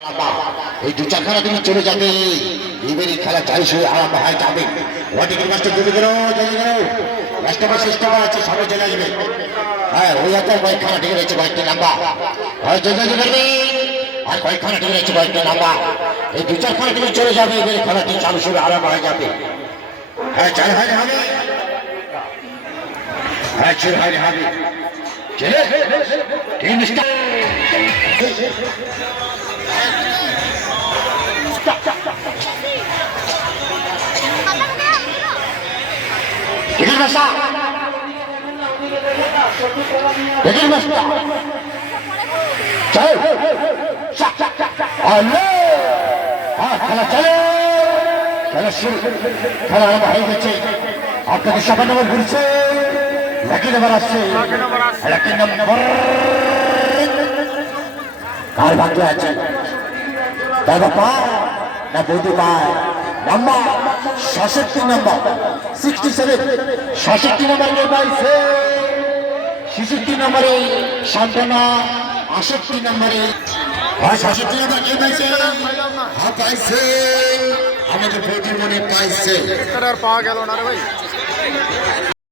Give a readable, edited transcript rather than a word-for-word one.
এই দু চারখানা তুমি চলে যাবে, এবারে খেলা চাই শুরু আরম্ভ হয়ে যাবে। ওদিকে মাস্টার যদি করো কাস্টমার সিস্টেম আছে, সবাই চলে আসবে। হ্যাঁ, ওই একটা কয়েকখানা ঠিক রয়েছে, কয়েকটা নাম্বার হয় চলে যেতে পারবে, আর কয়েকখানা ঠিক রয়েছে, কয়েকটা নাম্বার। এই দু চারখানা তুমি চলে যাবে, এবারে খেলাটি চালু শুরু আরম্ভ হয়ে যাবে। হ্যাঁ, চাল হয় হবে, হ্যাঁ শুরু হয় হবে। চলে team start. Begin masa. Begin masa. Cai. Allah. খেলা চলে, খেলা শুরু, খেলা আরম্ভ হয়ে গেছে। আপনাদের সবার নম্বর ঘুরছে, একই নম্বর আসছে, একই নম্বর কার বাকি আছে? তার বাবা না বৌদি পায় নাম্বার 66 নম্বর 67, 66 নম্বর কে পাইছে, 66 নম্বরে সান্ত্বনা, 68 নম্বরে 66 নম্বর কে পাইছে? হ্যাঁ পাইছে, আমাদের বৌদি মনে পাইছে, পাওয়া গেল না রে ভাই।